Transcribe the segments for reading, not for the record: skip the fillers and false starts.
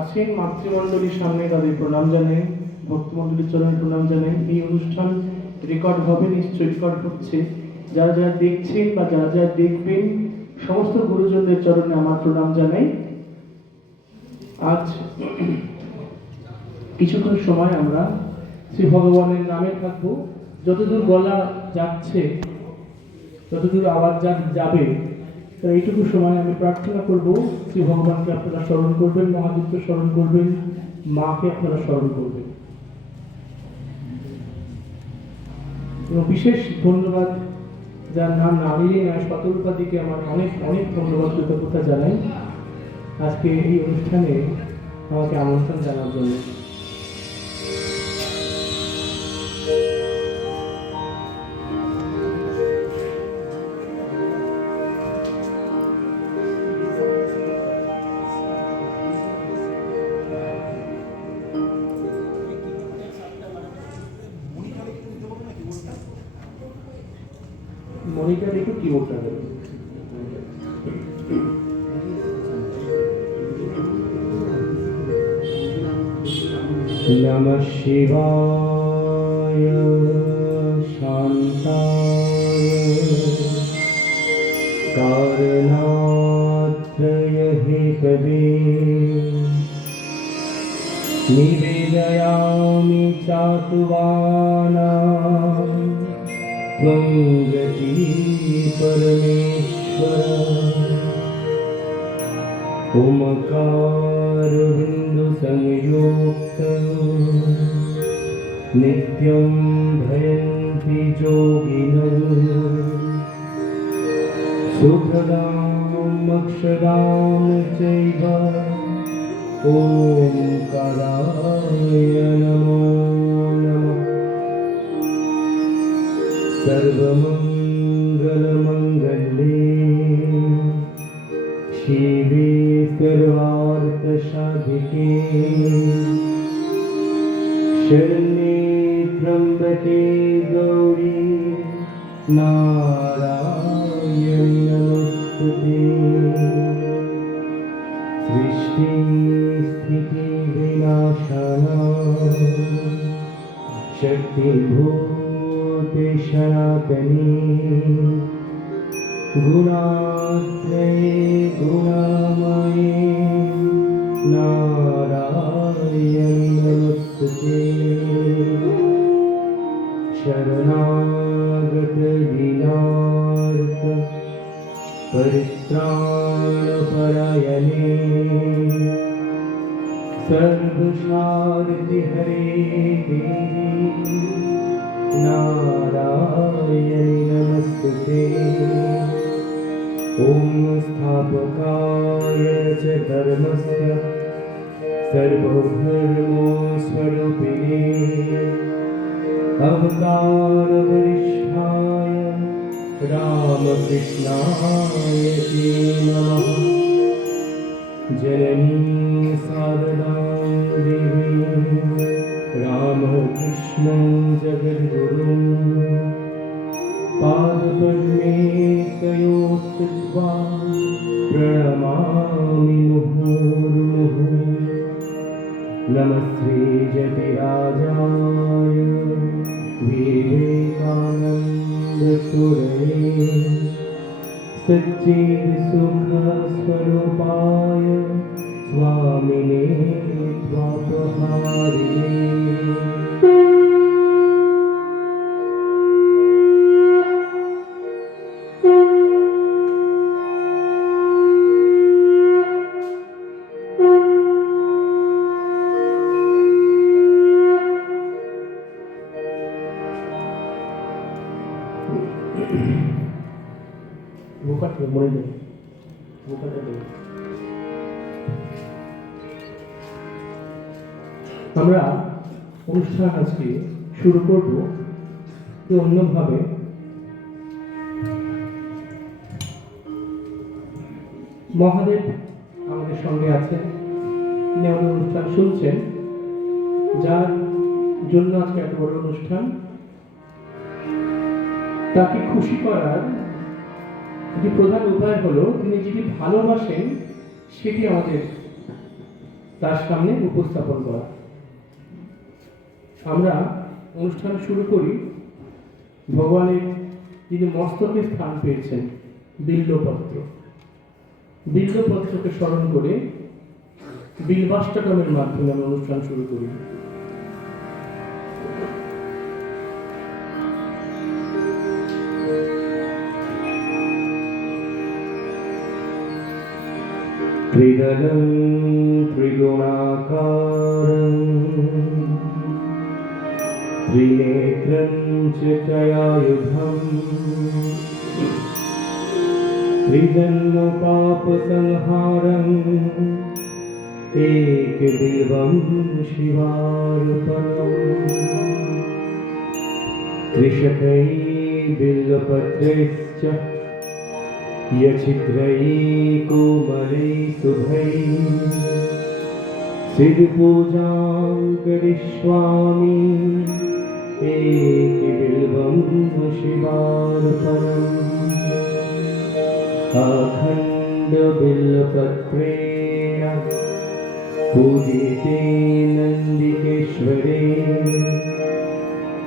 আসেন মাতৃমণ্ডলীর সামনে তাদের প্রণাম জানাই, ভক্তমণ্ডলীর চরণে প্রণাম জানাই। এই অনুষ্ঠান রেকর্ড হবে, নিশ্চয়ই রেকর্ড হচ্ছে। যারা যারা দেখছেন বা যারা যারা দেখবেন, সমস্ত গুরুজনদের চরণে আমার প্রণাম জানাই। আজ কিছুক্ষণ সময় আমরা শ্রী ভগবানের নামে থাকবো। যতদূর গলা যাচ্ছে, যতদূর আওয়াজ যাবে, তো এইটুকু সময় আমি প্রার্থনা করব শ্রী ভগবানকে আপনারা স্মরণ করবেন, মহাদেবকে স্মরণ করবেন, মাকে আপনারা স্মরণ করবেন। এবং বিশেষ ধন্যবাদ, যার নাম না নিলেই নয়, শতরূপাদিকে আমার অনেক অনেক ধন্যবাদ, কৃতজ্ঞতা জানাই আজকে এই অনুষ্ঠানে আমাকে আমন্ত্রণ জানার জন্য। মনিটার একটু কিবোর্ডটা দেবে। নমঃ শিবায় শান্তায় কারণাত্রয় হেতবে নিবেদয়ামি চাতুর্বাণাম ত্বং গতি পরমেশ্বর ওমকার বিন্দু সংযুক্ত নিত্যং ভয়ন্তি যোগিনঃ সুখদাম মোক্ষদাম চৈব ওমকারায় নমো নমঃ। सर्वमंगलमंगले शिवे सर्वार्थसाधिके शरण्ये त्र्यंबके गौरी नारायणी नमोस्तुते। सृष्टि स्थिति विनाशाना शक्तिभूते सनातनी गुणात्रये गुणामये नारायणी नमोस्तुते। शरणागत दीनार्थ परित्राणपरायणे सर्वशारदि हरे देवी नारायणी नमोस्तुते। ॐ स्थापकाय च धर्मस्य सर्वधर्मस्वरूपिणे अवतारवरिष्ठाय रामकृष्णाय ते नमः। जननी शारदां देवी रामकृष्णं जगद्गुरुं पादपद्मे तयोः स्थित्वा प्रणमामि मुहुर्मुहुः। नमस्ते जतिराजाय विवेकानन्दसुरये सच्चित्सुखस्वरूपाय स्वामिने त्वापहारिणे। আমরা অনুষ্ঠান আজকে শুরু করব অন্যভাবে। মহাদেব আমাদের সঙ্গে আছেন, তিনি আমাদের অনুষ্ঠান শুনছেন, যার জন্য আজকে এত বড় অনুষ্ঠান। তাকে খুশি করার একটি প্রধান উপায় হলো তিনি যেটি ভালোবাসেন সেটি আমাদের তার সামনে উপস্থাপন করা। আমরা অনুষ্ঠান শুরু করি ভগবানের যিনি মস্তকে স্থান পেয়েছেন বিল্বপত্র, বিল্বপত্রকে স্মরণ করে বিল্বাষ্টকমের মাধ্যমে আমরা অনুষ্ঠান শুরু করি। ত্রিদলং ত্রিগুণাকারং ত্রিনেত্রং চ ত্রয়ায়ুধং ত্রিজন্ম পাপ সংহারং एकबिल्वं शिवार्पणम् त्रिशतै बिल्वपत्रैश्च यच्छिद्रै कोमलै शुभै सिद्धपूजां करिष्यामि एकबिल्वं शिवार्पणम् अखण्डबिल्वपत्रेण पूजिते नन्दिकेश्वरे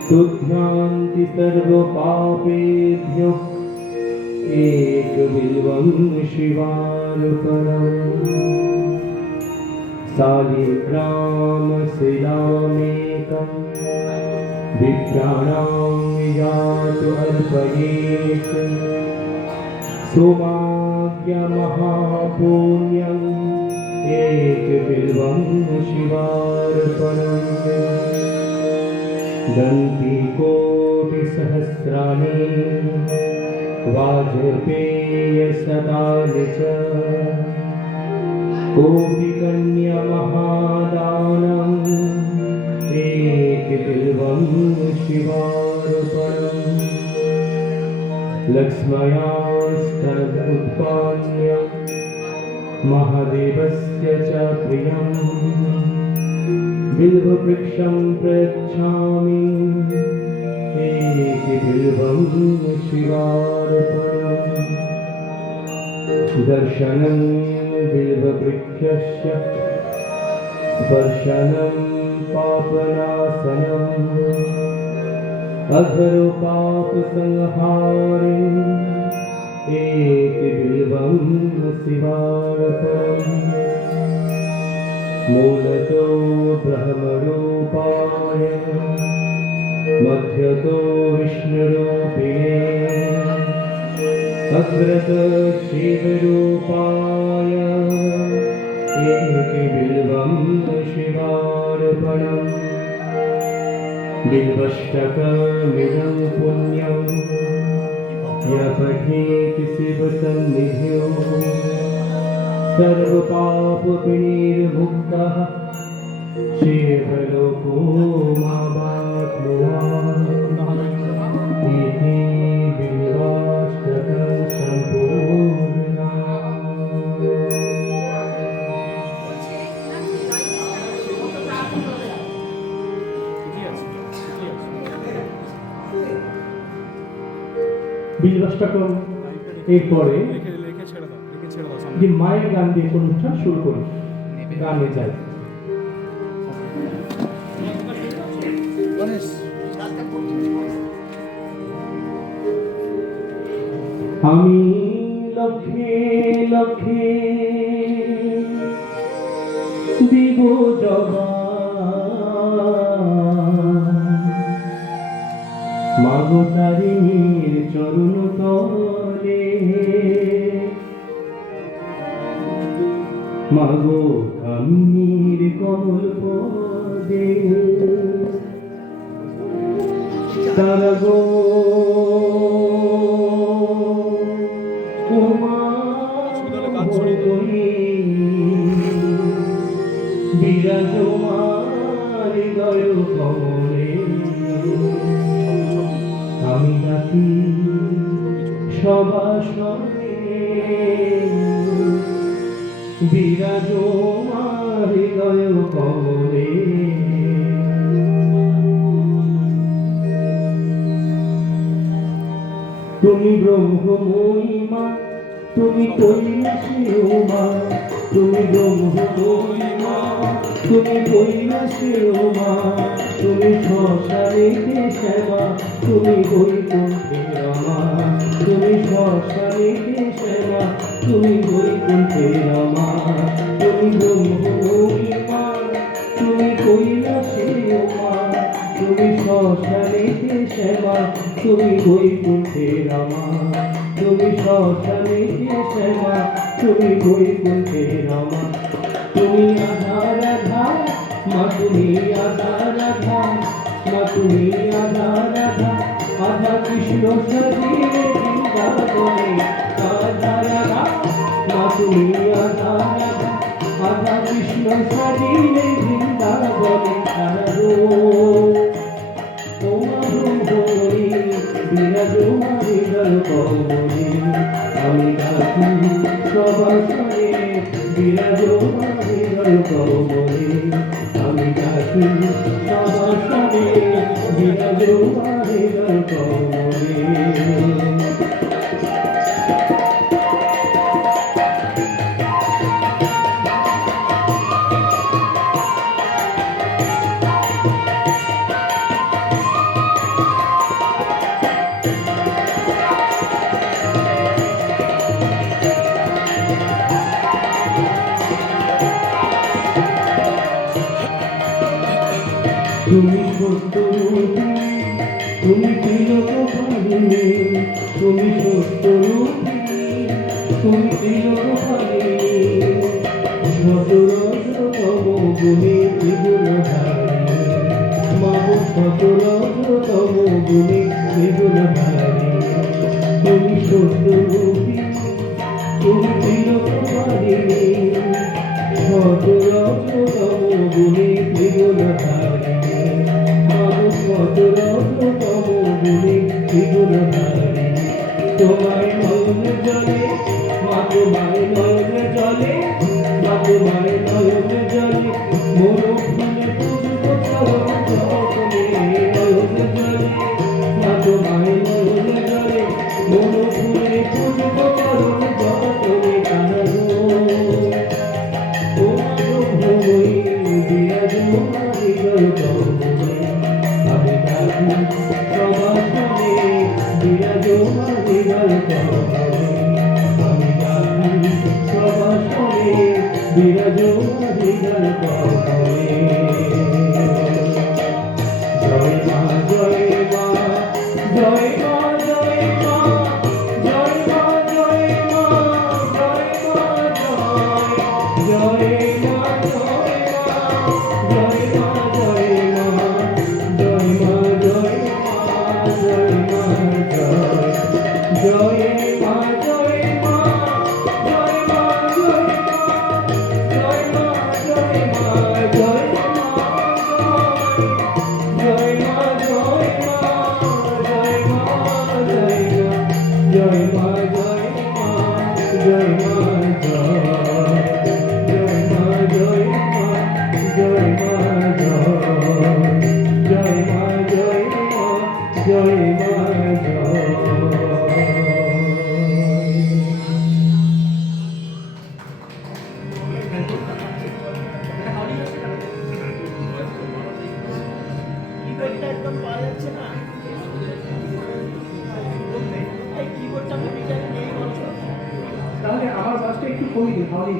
शुद्ध्यान्ति सर्वपापेभ्यो एकबिल्वं शिवार्पणम् शालिग्रामशिलामेकं विप्राणां विजातु अर्पयेत् सोमाग्यमहापुण्यम् एकबिल्वं शिवार्पणम् दन्तिकोटिसहस्राणि वाजपेयशतानि च कोटिकन्यमहादानम् एकबिल्वं शिवार्पणम् लक्ष्म्यास्तदुत्पाद्य महादेवस्य च प्रियं बिल्ववृक्षं प्रयच्छामि एकबिल्वं शिवार्पणम् दर्शनं बिल्ववृक्षस्य स्पर्शनं पापनाशनम् अधरो पापसंहारिणी एकबिल्वं शिवार्पणम् मूलतो ब्रह्मरूपाय मध्यतो विष्णुरूपिणे अग्रतो शिवरूपाय एकबिल्वं शिवार्पणम् बिल्वाष्टकमिदं पुण्यं यः पठेत् शिवसन्निध्यो सर्वपापविनिर्मुक्तः शिवलोको मावाप्नुयात् इति बिल्वाष्टकं सम्पूर्णम्। বিল্বাষ্টকম এরপরে যে মায়ের গান দিয়ে অনুষ্ঠান শুরু করি, গানে যাই। আমি লক্ষ্মী লক্ষ্মী দিব মাগো তারিণীর চরণ তলে, মাগো কামিনীর কমল পদে তারা গো বিরাজমান হৃদয় কমলে আমি ডাকি সবাসনে বিরাজো হৃদয় কমলে। তুমি ব্রহ্মময়ী মা, তুমি কৈলাসে মা, তুমি ব্রহ্মময়ী মা, তুমি কৈলাসে মা, তুমি শ্মশানেতে শ্যামা, তুমি বৈকুণ্ঠে রমা, তুমি শ্মশানেতে শ্যামা, তুমি বৈকুণ্ঠে রমা। তুমি ব্রহ্মময়ী মা, তুমি কৈলাসে মা, তুমি শ্মশানেতে শ্যামা, তুমি বৈকুণ্ঠে রমা, তুমি শ্মশানেতে শ্যামা, তুমি বৈকুণ্ঠে রমা। তুমি আধা রাধা মা, তুমি আধা রাধা মা, তুমি আধা রাধা, আধা কৃষ্ণ সজিলে বৃন্দাবনে আধা রাধা মা, তুমি আধা রাধা, আধা কৃষ্ণ সজিলে বৃন্দাবনে আরো। বিরাজো হৃদয় কমলে, আমি ডাকি সবাসনে, বিরাজো হৃদয় কমলে, আমি ডাকি সবাসনে, বিরাজো হৃদয় কমলে। তুমি সত্যরূপী, তুমি তিলকপালিনী, তুমি সত্যরূপী, তুমি তিলকপালিনী, শতরজতম গুণে ত্রিগুণধারিণী, মা শতরজতম গুণে ত্রিগুণধারিণী। তুমি সত্যরূপী, তুমি তিলকপালিনী, শতরজতম গুণে ত্রিগুণধারিণী, শতরজতম গুণে ত্রিগুণধারিণী। তোমায় নয়ন জলে মা, তোমায় নয়ন জলে মা, তোমায় নয়ন জলে মোর ফুলে পুষ্প চরণ যতনে, নয়ন জলে মা, তোমায় নয়ন জলে মোর ফুলে পুষ্প চরণ যতনে কারো। বিরাজো হৃদয় কমলে, আমি ডাকি সবাসনে, বিরাজো হৃদয় কমলে, আমি ডাকি সবাসনে, বিরাজো হৃদয় কমলে। জয় মা, জয় মা, জয় মা, জয় মা, জয় মা, জয় মা, জয় মা, জয় মা, তাহলে আমার বাসটা একটু কমিয়ে দিন, তাহলেই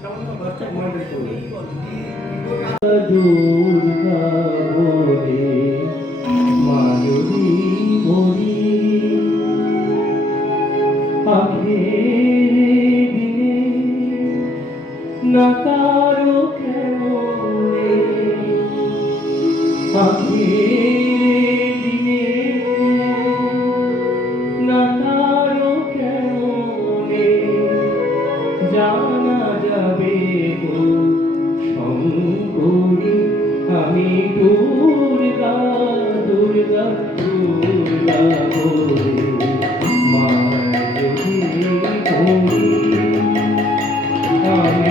সামান্য বাসটা মনে করবে। দুর্গা বলে মাধুরী বলি, আখের দিনে না কারো কেমনে, আখের দিনে না কারো কেমনে, জানা যাবে গো শঙ্করী, আমি দুর্গা দুর্গা দুর্গা বলে মায়ের করি, আমি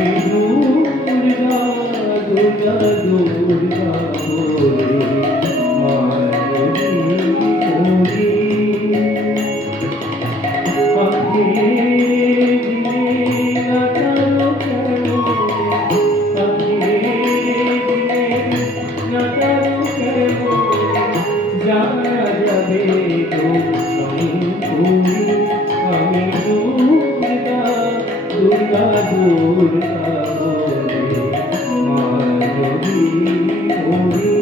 জানা যাবে গো শঙ্কুরি আমি দুর্গা দুর্গা দুর্গা বলে মা যদি হরি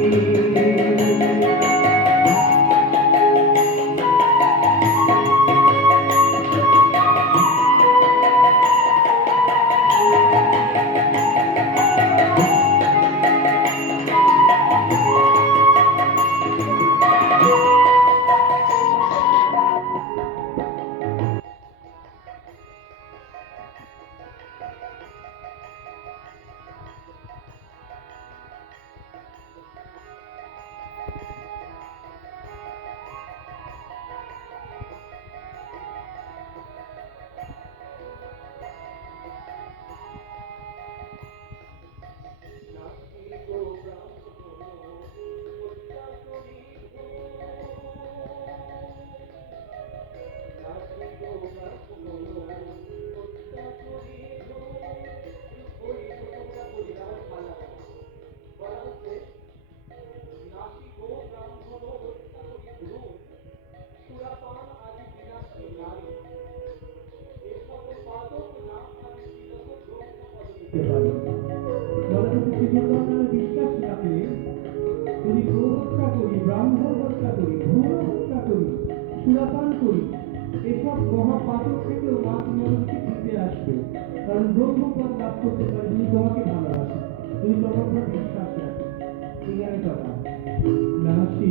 বিশ্বাস রাখলে যদি গো হত্যা করি, ব্রাহ্মণ হত্যা করি, ভ্রূণ হত্যা করি, সুরাপান করি, এসব মহাপাতক থেকেও মা তুমি আমাদেরকে দিতে আসবে। কারণ ব্রহ্মপদ লাভ করতে পারে যদি তোমাকে ভালোবাসে, যদি তোমার উপর বিশ্বাস রাখে। এখানে কথা নাসি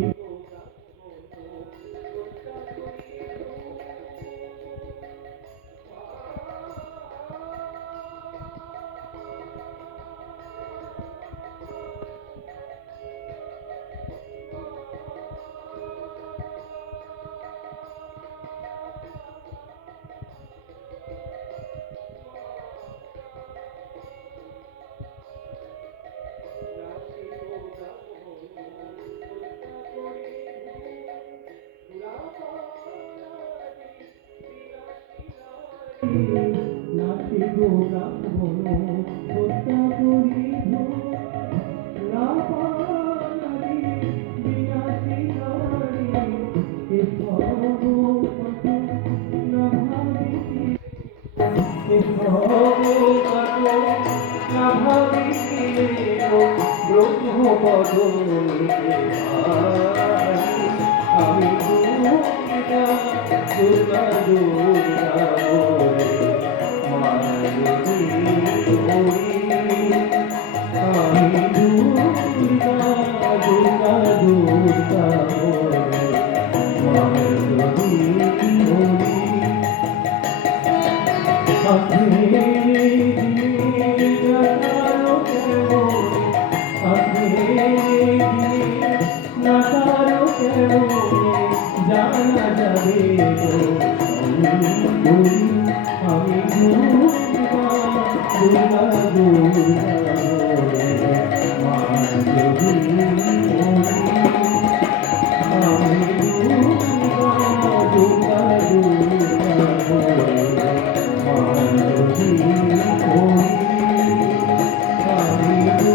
নাসি গো ব্রাহ্মণ হত্যা করি রাপানি বিনাশী নারী এসব কত না ভাবিছি ব্রহ্মপদ আমি দুর্গা দুর্গা দুর্গা বলে মা যদি হরি আমি দুর্গা দুর্গা দুর্গা বলে মা যদি হরি জানা যাবে গো শঙ্কুরি আমি দুর্গা দুর্গা দুর্গা বলে মা যদি হরি আমি দুর্গা দুর্গা দুর্গা বলে মা যদি হরি আমি দুর্গা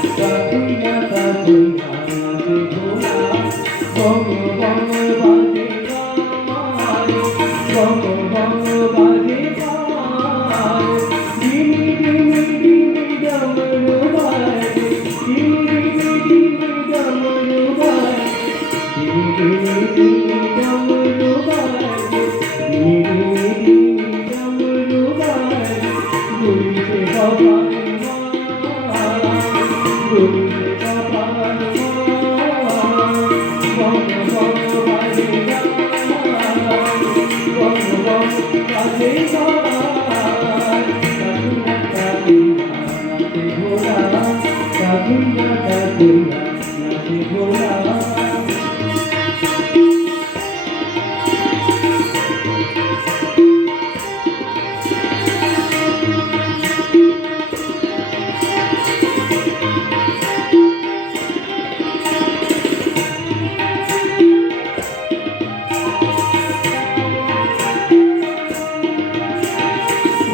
দুর্গা দুর্গা বলে ভোলা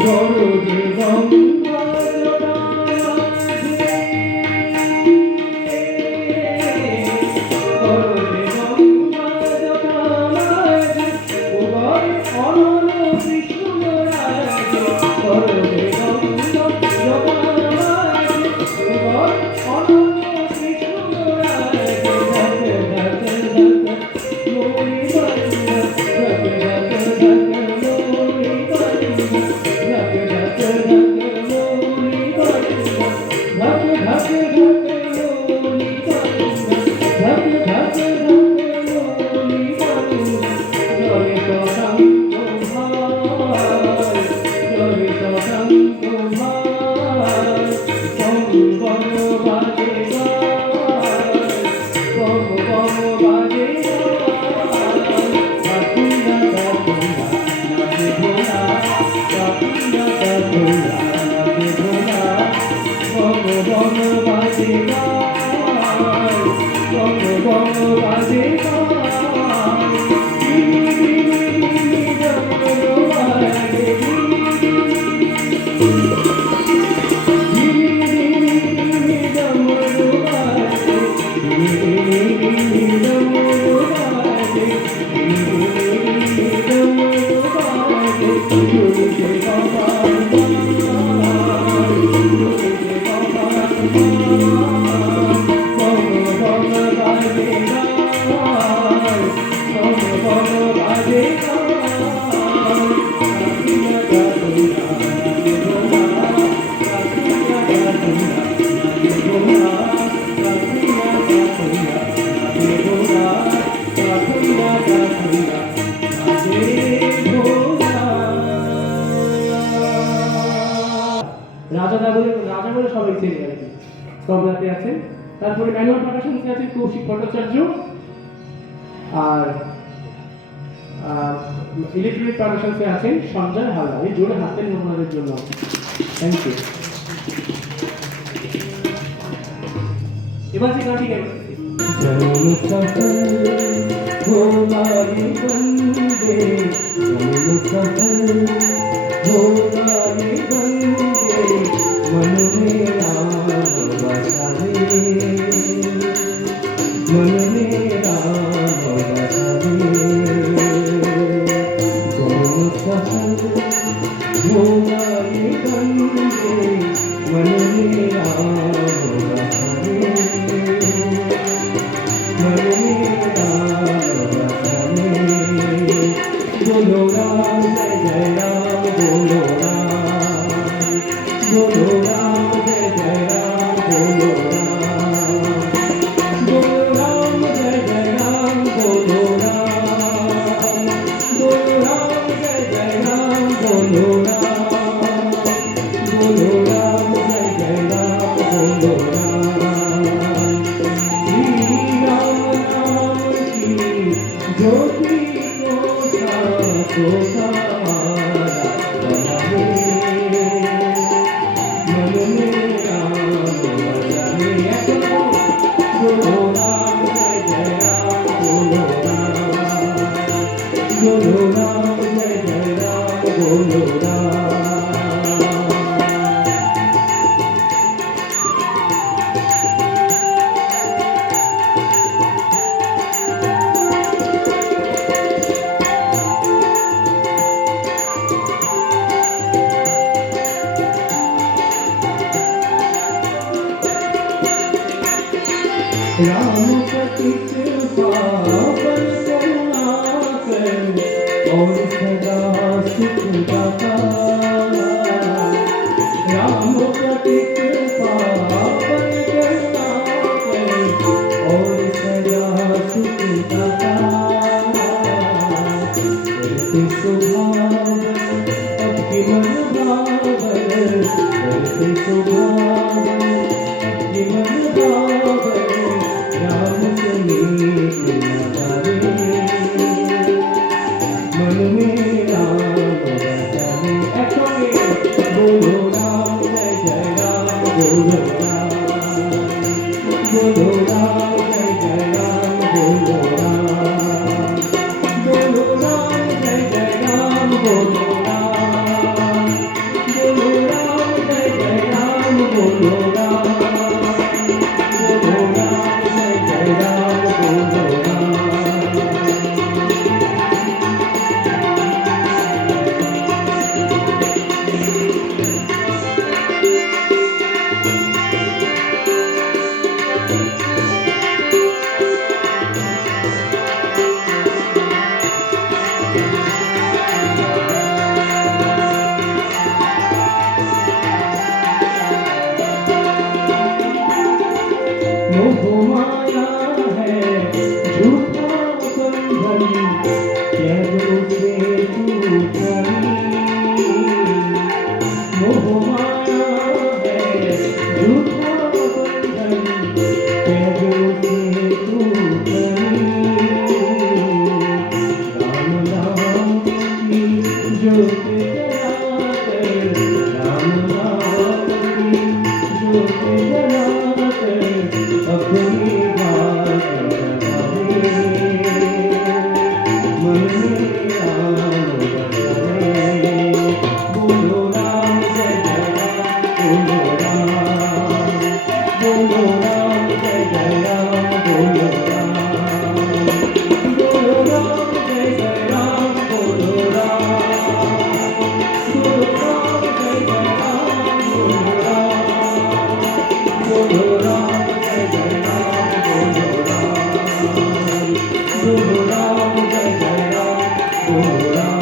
গরুরে গঙ্গা জটাজে গরুরে গঙ্গা জটাজে উভয় অনল কৃষ্ণ রাজে গরুরে গঙ্গা জটাজে উভয় অনল কৃষ্ণ রাজে ঢাকে ঢাকে ঢাকে মোরি বাজনা ঢাকে ঢাকে ঢাকে মোরি বাজনা ঢাকে ঢাকে ঢাকে মোরি বাজনা ঢাকে ঢাকে ঢাকে মোরি বাজনা ঢাকে ঢাকে ঢাকে মোরি বাজনা জয় সদাঙ্গ ভাই জয় সদাঙ্গ ভাই বম বাজে গায় বম বাজে গায় কাকুনা কাকুনা নাচে ভোলা কাকুনা কাকুনা নাচে ভোলা বম বাজে গায় বম বাজে গায় দিদি জগলো বাজে দিদি জগলো বাজে দিদি জগলো বাজে দিদি জগলো বাজে তুঝে বাবা তুঝে বাবা বম বাজে গায় বম বাজে গায় কাকুনা কাকুনা নাচে ভোলা কাকুনা কাকুনা নাচে ভোলা কাকুনা কাকুনা নাচে ভোলা কাকুনা কাকুনা নাচে ভোলা রাজা বলে সবাই চেনে আর কি তবলাতে আছে তারপরে ম্যানুয়াল পারকাশনসে আছে কৌশিক ভট্টাচার্য আর ইলেকট্রনিক পারকাশনসে আছেন সঞ্জয় হালদার এই জোরে হাতের মোহনাদের জন্য থ্যাংক ইউ এবার যে গানটি গাইবে জনম সফল ভোলারি বন্দে জনম সফল ভোলারি বন্দে मन मेरा बसावे मन मेरा बसावे जन्म सफल भोला ये बंदे मन मेरा बसावे मन मेरा बसावे बोलो राम जय जय राम बोलो राम जय जय राम बोलो राम जय जय राम बोलो राम जय जय राम बोलो राम जय जय राम बोलो राम श्री राम नाम की ज्योति को सोता बोलो राम जय जय राम बोलो राम जय जय राम बोलो राम बोलो राम, बोलो राम जय जय राम, बोलो राम, बोलो राम जय जय राम, बोलो राम, बोलो राम जय जय राम, बोलो राम। मोह माया है झूठा बंधन, त्याग उसे तू धनी। मोह माया है झूठा बंधन, त्याग उसे तू धनी। राम नाम की ज्योत जलाकर, राम नाम की ज्योत जलाकर अपनी बात लगावे, मन में राम बसावे। बोलो राम जय जय राम, बोलो राम, बोलो राम जय जय राम, बोलो राम, बोलो राम जय जय राम, बोलो राम, बोलो राम जय जय राम, बोलो राम, बोलो राम जय जय राम, बोलो राम, बोलो राम जय जय राम, बोलो राम।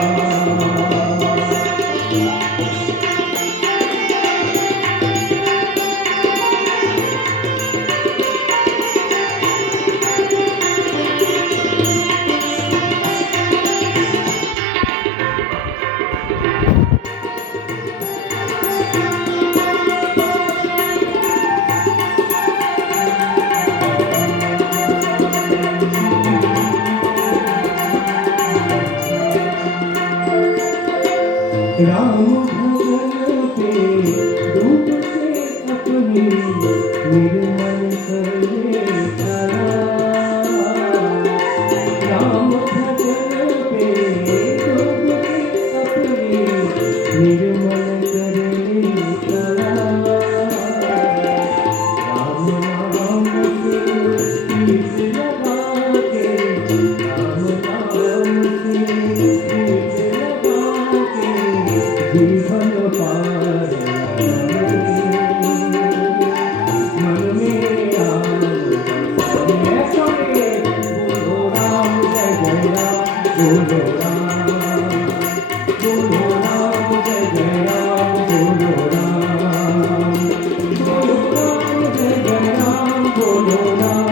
राम भजन पे डूब के अपनी निर्मल कर ले खरा। राम भजन पे डूब के अपनी निर्मल कर ले खरा। राम नाम से शीश लगा के, राम नाम से शीश लगा के जीवन पार लगावे, मन में राम बसावे। ऐसोगे बोलो राम जय जय राम, बोलो राम, बोलो राम जय जय राम, बोलो राम, बोलो राम जय जय राम, बोलो राम,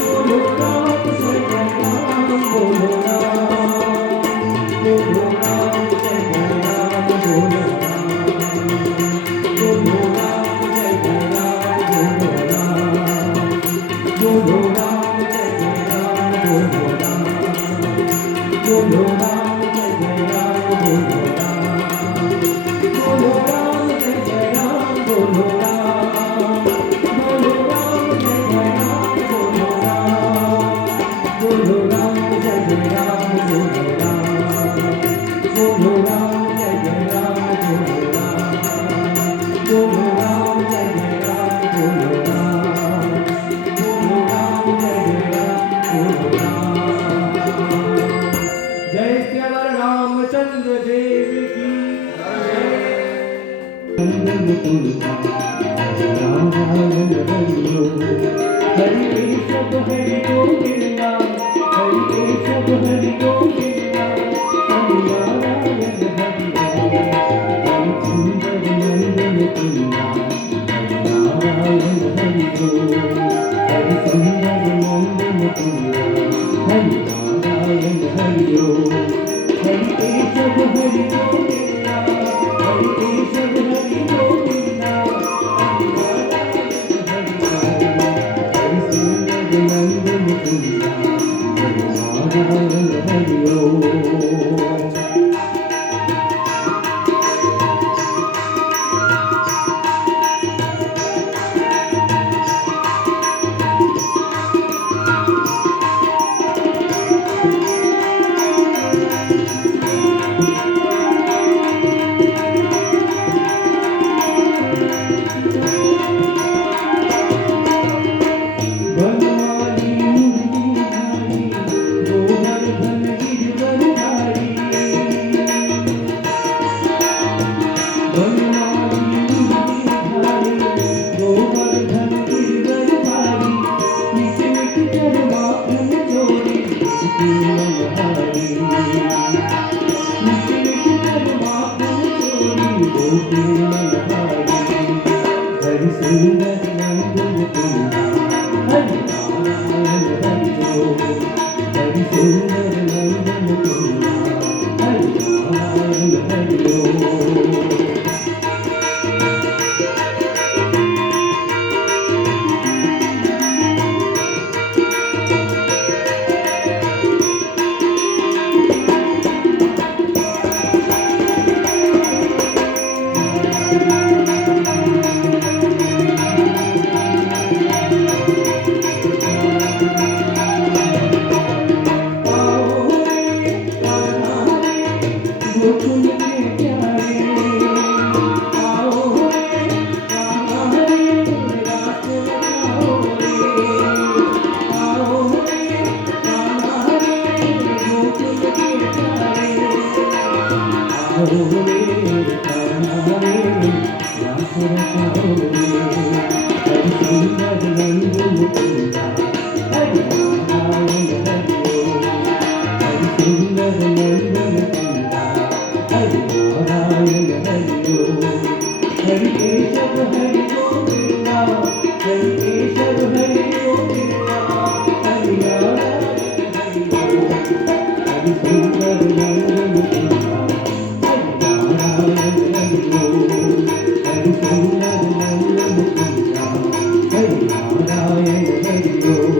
बोलो राम जय जय राम, बोलो राम, बोलो राम जय जय राम, बोलो राम, बोलो राम जय जय राम, बोलो राम, बोलो राम जय जय राम, बोलो राम, बोलो राम जय जय राम, बोलो राम, बोलो राम जय जय राम, बोलो राम, बोलो राम जय जय राम, बोलो राम, बोलो राम जय जय राम, बोलो राम, बोलो राम जय जय राम, बोलो राम, बोलो राम जय जय राम, बोलो राम, बोलो राम কারণের কারণে রাখের কারণে হরি সুন্দর নন্দ মুকুন্দা হরি নারায়ণ হরি ওম হরি সুন্দর নন্দ মুকুন্দা হরি নারায়ণ হরি ওম हरि केशव हरि गोविंदा हरि केशव हरि गोविंदा हरि नारायण हरि ओम हरि सुंदर नंद मुकुंदा हरि नारायण हरि ओम हरि सुंदर नंद मुकुंदा हरि नारायण हरि ओम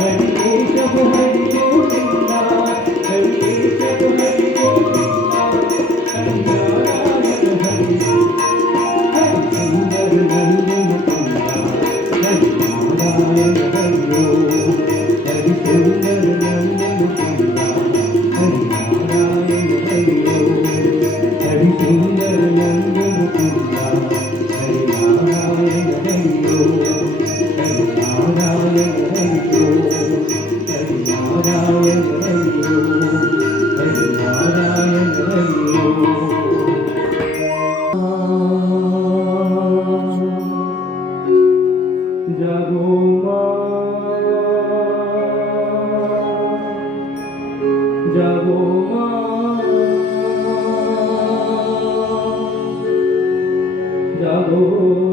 हरि केशव हरि गोविंदा हरि केशव हरि गोविंदा हरि नारायण हरि ओम सुंदर नंद मुकुंदा हरि नारायण हरि ओम हरि सुंदर नंद मुकुंदा हरि नारायण हरि ओम हरि सुंदर नंद मुकुंदा हरि नारायण हरि ओम हरि नारायण हरि ओम हरि नारायण हरि ओम हरि नारायण हरि ओम जागो माँ जागो माँ जागो माँ जागो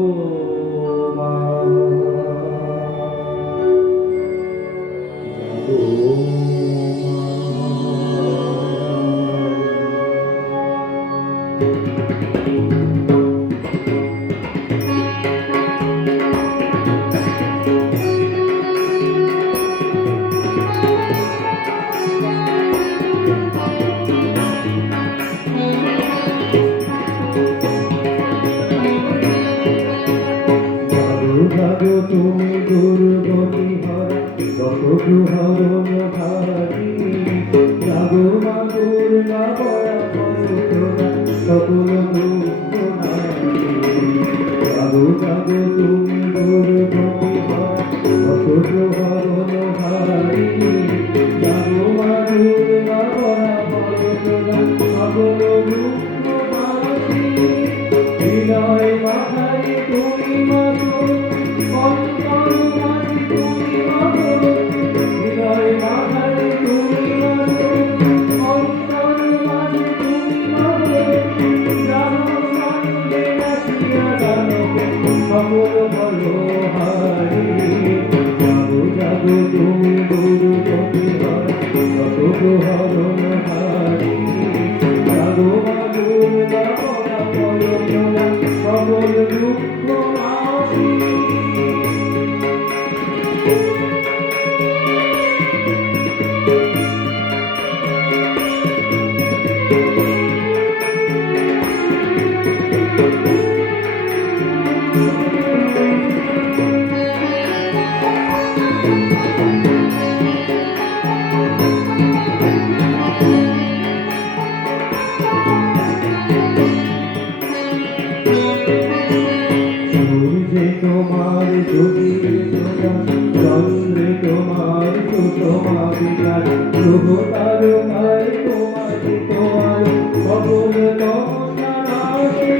জাগো তুমি দুর্গতি হরা দশগ্রহরণ ধারিণী জাগো মা দুর্গা বরা পরোধরা সকল দুঃখ নাশিনী জাগো জাগো তুমি দুর্গতি হরা দশগ্রহরণ ধারিণী জাগো মা দুর্গা বরা পরোধরা সকল দুঃখ নাশিনী হৃদয় মাথায় তুমি মাগো অন্তর মাঝে তুমি মাগো হৃদয় মাথায় তুমি মাগো অন্তর মাঝে তুমি মাগো জানো সঙ্গে নাচিয়া গানো সকল ভালো হারি জাগো জাগো তুমি দুর্গতি হরা দশগ্রহরণ হারি জাগো মা দুর্গা বরা পরোধরা সকল দুঃখ নাশিনী সূর্যে তোমার জ্যোতির প্রকাশ চন্দ্রে তোমার সুষমা বিকাশ গ্রহ তারকায় তোমার তোমার সকল তমসা নাশে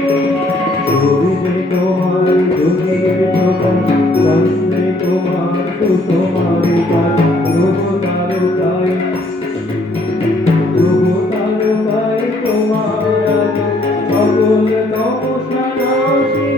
সূর্যে তোমার জ্যোতির প্রকাশ চন্দ্রে তোমার সুষমা বিকাশ গ্রহ তারকায় তোমার সকল তমসা নাশে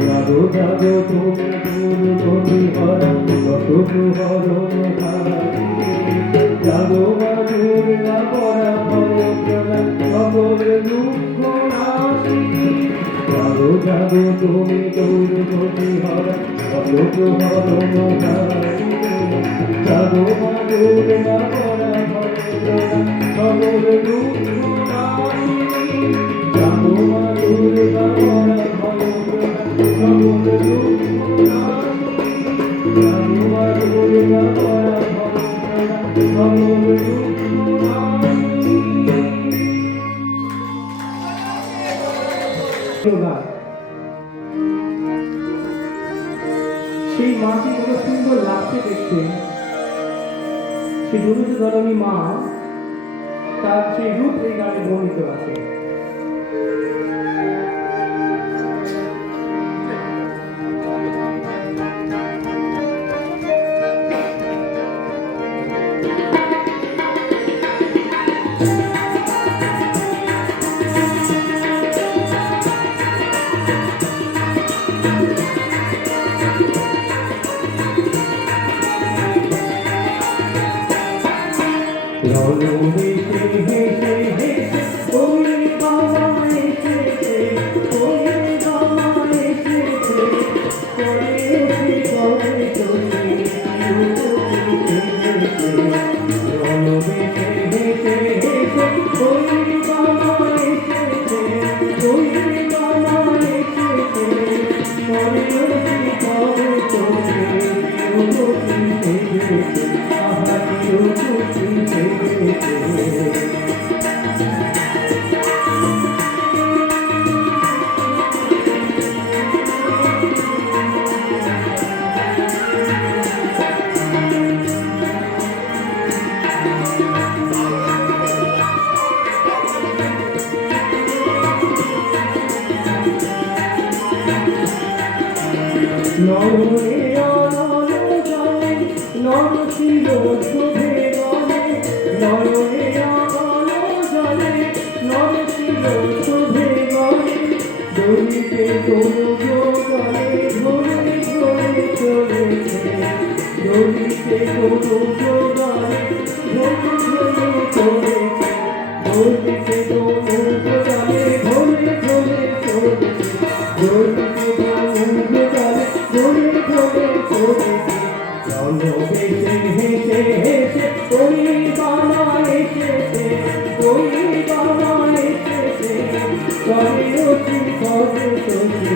জাগো জাগো তুমি দুর্গতি হরা দশগ্রহরণ ধারিণী জাগো মা দুর্গা বরা পরোধরা সকল দুঃখ নাশিনী জাগো জাগো তুমি দুর্গতি হরা দশগ্রহরণ ধারিণী জাগো মা দুর্গা বরা ভবের রূপ নারী জাগো মা দুর্গা বরা ভবের রূপ নারী জাগো মা দুর্গা বরা ভবের রূপ নারী। সেই মাটি কত সুন্দর লাগছে দেখতে, সেই দুর্গা ধরণী মা তার সেই রূপ এই গানে বর্ণিত আছে। নয়নে আলো জলে নর ছিল শোভে বনে, নয়নে আলো জলে নর ছিল শোভে বনে, দলিতে কোনো জলে ধরে ধরে চলেছে, দলিতে কোনো জলে ধরে ধরে চলেছে, দলিতে কোনো জলে ধরে ধরে চলেছে, দলিতে হেসে হেসে হেসে ওই বাবা এসেছে, ওই বাবা এসেছে, করে অতি করে তোকে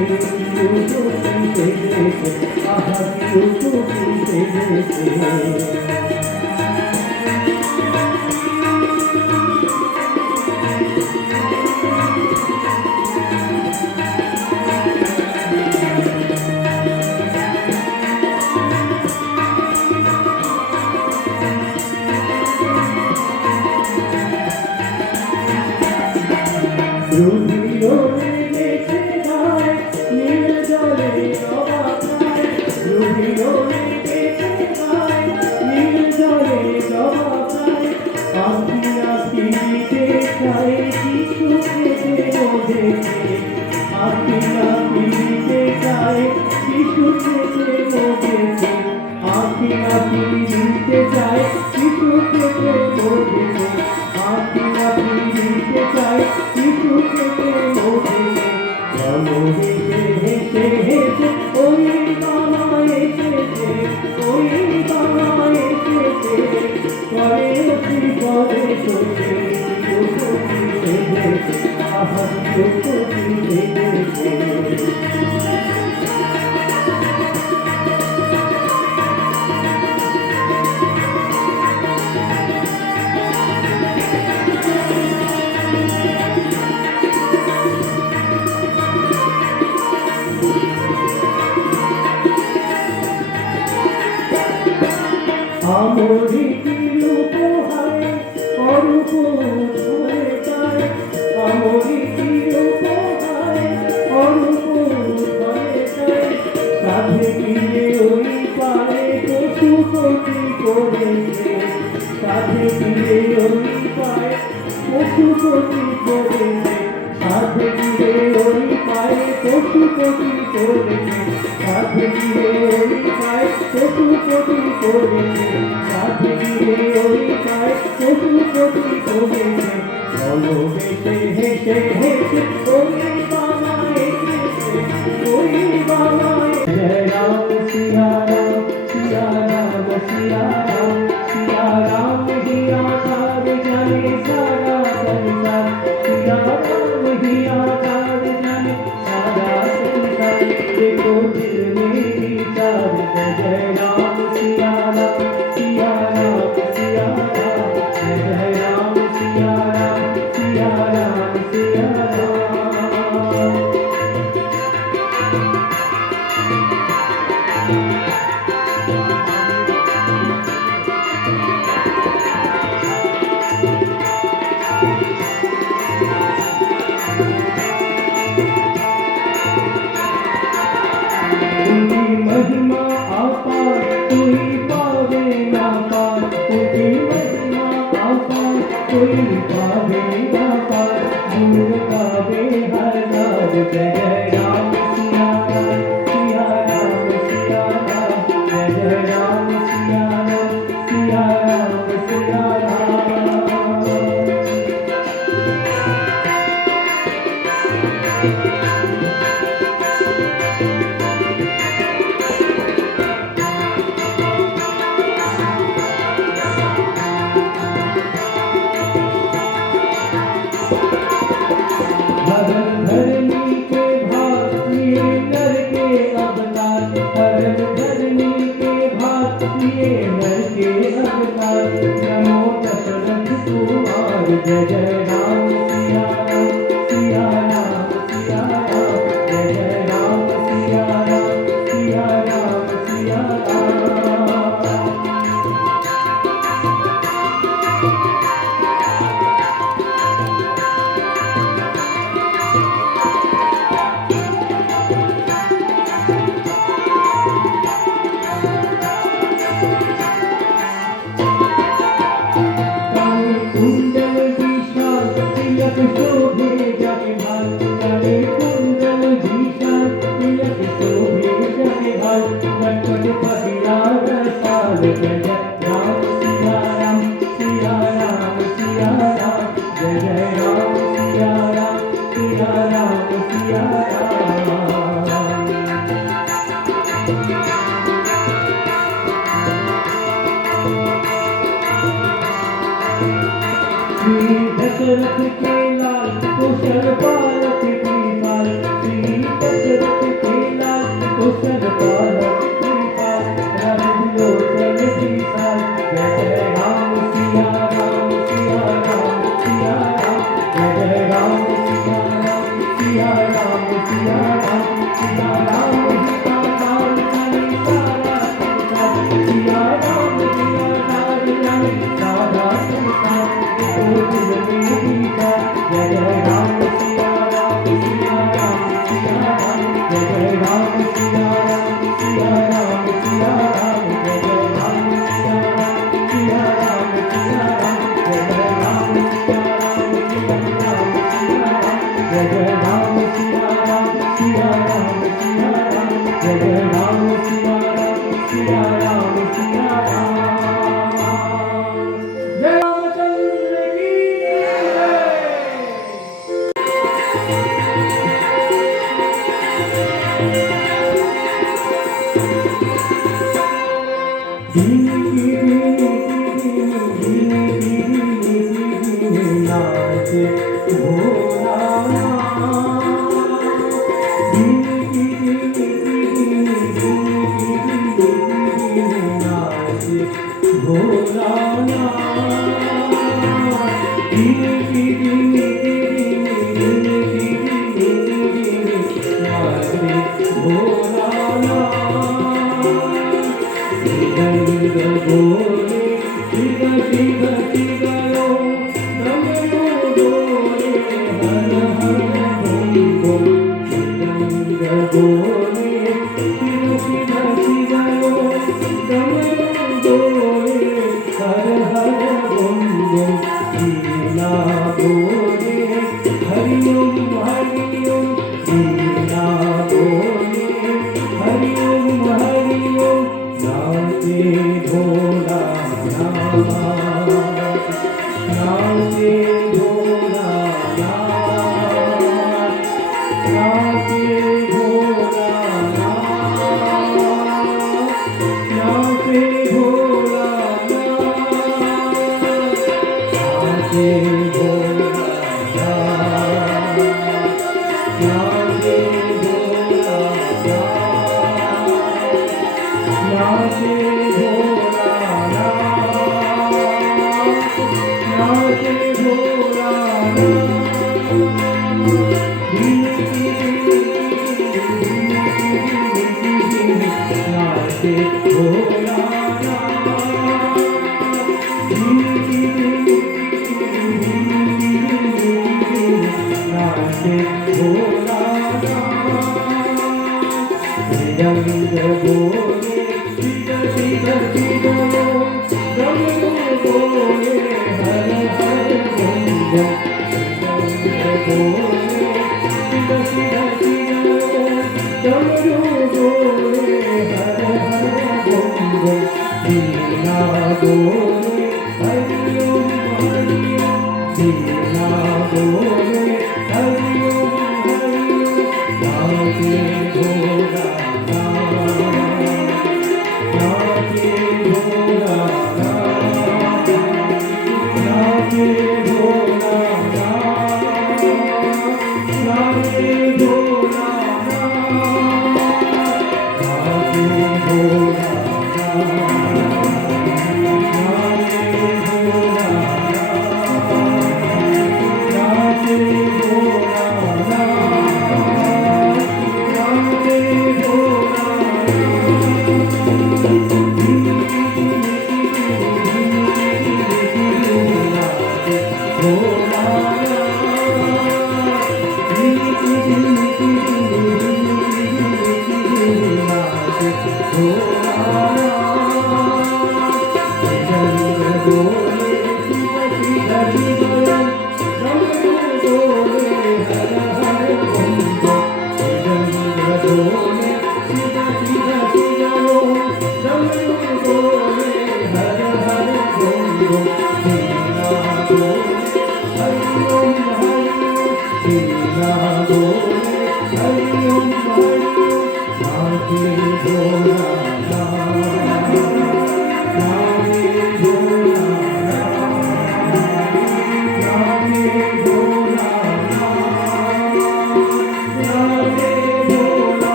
উঠুটি সেজেছে, আহা কি উঠুটি সেজেছে। রুধিরে গেছে গায়ে নীল জলে জবা খায়, রুধিরে গেছে গায়ে নীল জলে জবা খায়, আঁকি আঁকি দিতে চায় কিছু খেতে ওদেরকে, আঁকি আঁকি দিতে চায় কিছু খেতে ওদেরকে, আঁকি আঁকি দিতে চায় কিছু খেতে ওদেরকে, আঁকি আঁকি দিতে চায় কিছু খেতে ওদেরকে, চলো হেসে হেসে হেসে ওই বাবা এসেছে, ওই বাবা এসেছে, করে অতি করে তোকে উঠোটি সেজেছে, আহা উঠোটি সেজেছে। আমরিতির উপহারে অরূপ ধরে যায়, আমরিতির উপহারে অরূপ ধরে যায়, সাধে গিয়ে ওই পারে পশু ক্ষতি করেছে, সাধে গিয়ে ওই পারে পশু ক্ষতি করেছে, সাধে গিয়ে ওই পারে পশু ক্ষতি করেছে, সাধে গিয়ে ওই পারে পশু ক্ষতি করেছে, সাধে গিয়ে ওই পারে পশু ক্ষতি করেছে, চলো হেসে হেসে হেসে ওই বাবা এসেছে, ওই বাবা। জয় রাম সিয়া রাম সিয়া রাম সিয়া রাম। जय जय राम सिया राम सिया राम जय जय राम सिया राम सिया राम धर्म धरनी के भात लिए नर के अवतार धर्म धरनी के भात लिए नर के अवतार नमो दशरथ कुमार जय जय राम सिया राम सिया राम जय जय राम सिया राम सिया राम कुंडल विशाल तिलक शोभे जगभाल काले कुंडल विशाल तिलक शोभे जगभाल लक्ष्मण पहिरा रसाल जय जय राम सिया राम सिया राम सिया राम जय जय राम सिया राम सिया राम श्री दशरथ के लाल कुशल पालक कृपाल श्री दशरथ के लाल कुशल पालक कृपाल रघुलोचन विशाल जय जय राम सिया राम सिया राम सिया राम जय जय राम सिया राम सिया राम सिया राम सीता राम चली सारा संसार सिया राम चली सारा संसार जय जय राम सिया राम सिया राम सिया राम जय जय राम सिया राम सिया राम सिया राम जय जय राम सिया राम सिया राम सिया राम जय जय राम सिया राम सिया राम सिया राम जय जय राम सिया राम सिया राम सिया राम जय जय राम सिया राम सिया राम सिया राम जय रामचंद्र की Hare डमरू बोले हर हर बम बम वीणा बोले हरि ओम हरि ओम वीणा बोले हरि ओम हरि ओम नाचे भोला नाचे भोला नाचे भोला नाचे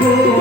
भोला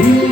হে